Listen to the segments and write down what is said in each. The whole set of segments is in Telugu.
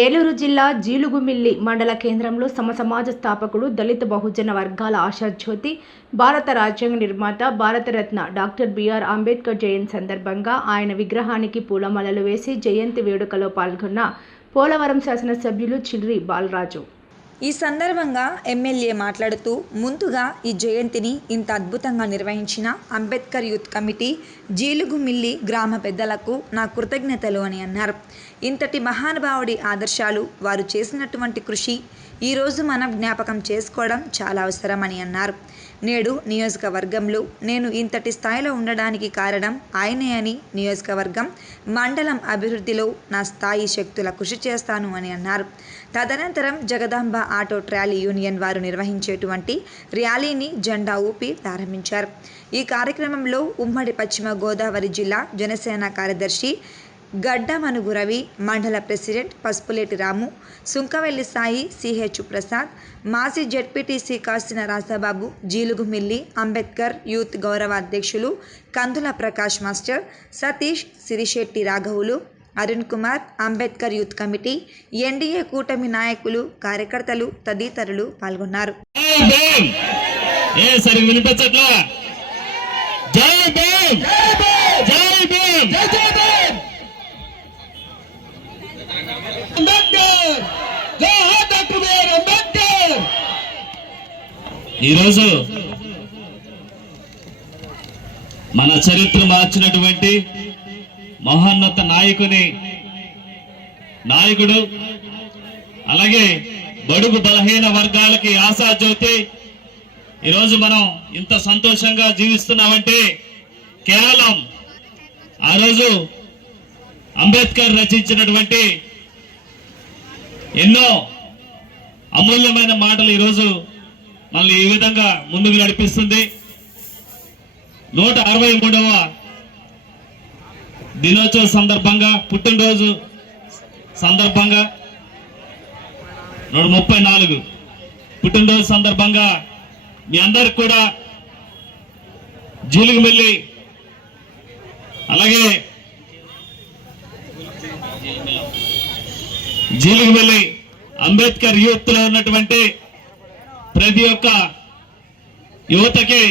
ఏలూరు జిల్లా జీలుగుమిల్లి మండల కేంద్రంలో సమాజ స్థాపకుడు, దళిత బహుజన వర్గాల ఆశాజ్యోతి, భారత రాజ్యాంగ నిర్మాత, భారతరత్న డాక్టర్ బిఆర్ అంబేద్కర్ జయంతి సందర్భంగా ఆయన విగ్రహానికి పూలమాలలు వేసి జయంతి వేడుకలో పాల్గొన్న పోలవరం శాసనసభ్యులు చిర్రి బాలరాజు. ఈ సందర్భంగా ఎమ్మెల్యే మాట్లాడుతూ, ముందుగా ఈ జయంతిని ఇంత అద్భుతంగా నిర్వహించిన అంబేద్కర్ యూత్ కమిటీ, జీలుగుమిల్లి గ్రామ పెద్దలకు నా కృతజ్ఞతలు అని అన్నారు. ఇంతటి మహానుభావుడి ఆదర్శాలు, వారు చేసినటువంటి కృషి ఈరోజు మనం జ్ఞాపకం చేసుకోవడం చాలా అవసరమని అన్నారు. నేడు నియోజకవర్గంలో నేను ఇంతటి స్థాయిలో ఉండడానికి కారణం ఆయనే అని, నియోజకవర్గం మండలం అభివృద్ధిలో నా స్థాయి శక్తుల కృషి చేస్తాను అని అన్నారు. తదనంతరం జగదాంబ ఆటో ట్రాలీ యూనియన్ వారు నిర్వహించేటువంటి ర్యాలీని జెండా ఊపి ప్రారంభించారు. ఈ కార్యక్రమంలో ఉమ్మడి పశ్చిమ గోదావరి జిల్లా జనసేన కార్యదర్శి గడ్డమనుగు రవి, మండల ప్రెసిడెంట్ పసుపులేటి రాము, సుంకవెల్లి సాయి, సిహెచ్ ప్రసాద్, మాజీ జెడ్పీటీసీ కాసిన రాజాబాబు, జీలుగుమిల్లి అంబేద్కర్ యూత్ గౌరవ అధ్యక్షులు కందుల ప్రకాష్ మాస్టర్, సతీష్, సిరిశెట్టి రాఘవులు, Arun Kumar, Ambedkar youth committee, NDA కూటమి నాయకులు, కార్యకర్తలు తదితరులు పాల్గొన్నారు. ఈరోజు మన చరిత్ర మార్చినటువంటి మహోన్నత నాయకుడు, అలాగే బడుగు బలహీన వర్గాలకి ఆశాజ్యోతి. ఈరోజు మనం ఇంత సంతోషంగా జీవిస్తున్నామంటే కేవలం ఆ రోజు అంబేద్కర్ రచించినటువంటి ఎన్నో అమూల్యమైన మాటలు ఈరోజు మనల్ని ఈ విధంగా ముందుకు నడిపిస్తుంది. 163వ దినోత్సవ సందర్భంగా, పుట్టినరోజు సందర్భంగా, 134 పుట్టినరోజు సందర్భంగా మీ అందరికి కూడా జీలుగుమిల్లి అలాగే జీలుగుమిల్లి అంబేద్కర్ యూత్ లో ఉన్నటువంటి ప్రతి ఒక్క యువతకి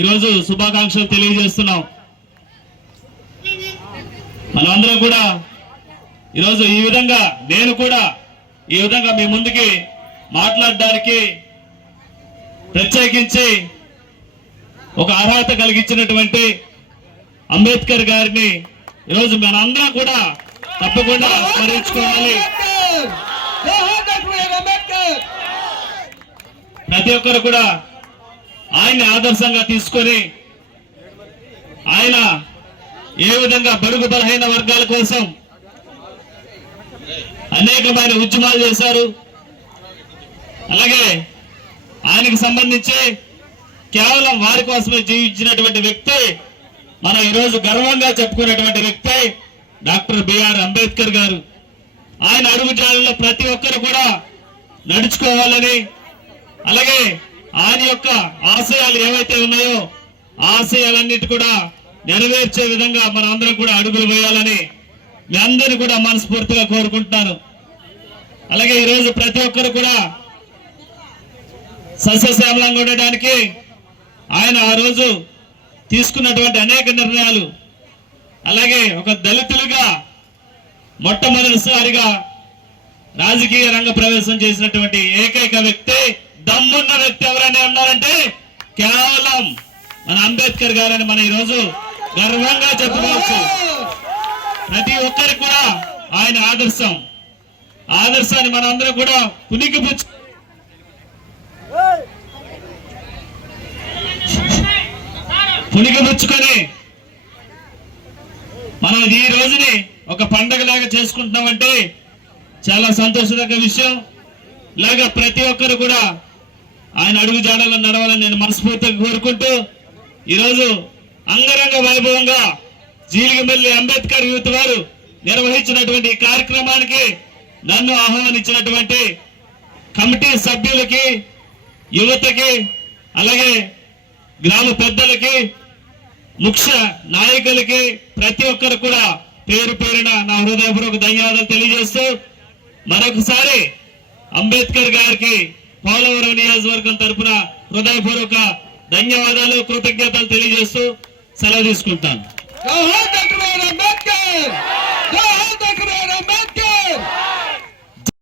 ఈరోజు శుభాకాంక్షలు తెలియజేస్తున్నాం. మనమందరం కూడా ఈరోజు నేను కూడా ఈ విధంగా మీ ముందుకి మాట్లాడడానికి ప్రత్యేకించి ఒక అర్హత కలిగించినటువంటి అంబేద్కర్ గారిని ఈరోజు మనందరం కూడా తప్పకుండా స్మరించుకోవాలి. ప్రతి ఒక్కరు కూడా ఆయన్ని ఆదర్శంగా తీసుకొని ఆయన ఏ విధంగా బడుగు బలహీన వర్గాల కోసం అనేకమైన ఉద్యమాలు చేశారు. అలాగే ఆయనకు సంబంధించి కేవలం వారి కోసమే జీవించినటువంటి వ్యక్తి, మనం ఈరోజు గర్వంగా చెప్పుకునేటువంటి వ్యక్తి డాక్టర్ బిఆర్ అంబేద్కర్ గారు. ఆయన అడుగుజాడల్లో ప్రతి ఒక్కరు కూడా నడుచుకోవాలని, అలాగే ఆయన యొక్క ఆశయాలు ఏవైతే ఉన్నాయో ఆశయాలన్నిటి కూడా నెరవేర్చే విధంగా మనం అందరం కూడా అడుగులు వేయాలని మీ అందరినీ కూడా మనస్ఫూర్తిగా కోరుకుంటున్నాను. అలాగే ఈరోజు ప్రతి ఒక్కరు కూడా సస్యశ్యామలంగా ఉండడానికి ఆయన ఆ రోజు తీసుకున్నటువంటి అనేక నిర్ణయాలు, అలాగే ఒక దళితులుగా మొట్టమొదటిసారిగా రాజకీయ రంగ ప్రవేశం చేసినటువంటి ఏకైక వ్యక్తి, దమ్మున్న వ్యక్తి ఎవరైనా ఉన్నారంటే కేవలం మన అంబేద్కర్ గారని మనం ఈరోజు గర్వంగా చెప్పుకోవచ్చు. ప్రతి ఒక్కరికి కూడా ఆయన ఆదర్శాన్ని మనం అందరం కూడా పుణికిపుచ్చుకొని మనం ఈ రోజుని ఒక పండగలాగా చేసుకుంటున్నామంటే చాలా సంతోషదగ్గ విషయం. ఇలాగా ప్రతి ఒక్కరు కూడా ఆయన అడుగు జాడల్లో నడవాలని నేను మనస్ఫూర్తిగా కోరుకుంటూ, ఈరోజు అంగరంగ వైభవంగా జీలుగుమిల్లి అంబేద్కర్ యూత్ వారు నిర్వహించినటువంటి కార్యక్రమానికి నన్ను ఆహ్వానించినటువంటి కమిటీ సభ్యులకి, యువతకి, అలాగే గ్రామ పెద్దలకి, ముఖ్య నాయకులకి ప్రతి ఒక్కరు కూడా పేరు పేరున నా హృదయపూర్వక ధన్యవాదాలు తెలియజేస్తూ, మరొకసారి అంబేద్కర్ గారికి పోలవరం నియోజకవర్గం తరఫున హృదయపూర్వక ధన్యవాదాలు, కృతజ్ఞతలు తెలియజేస్తూ సెలవు తీసుకుంటాను.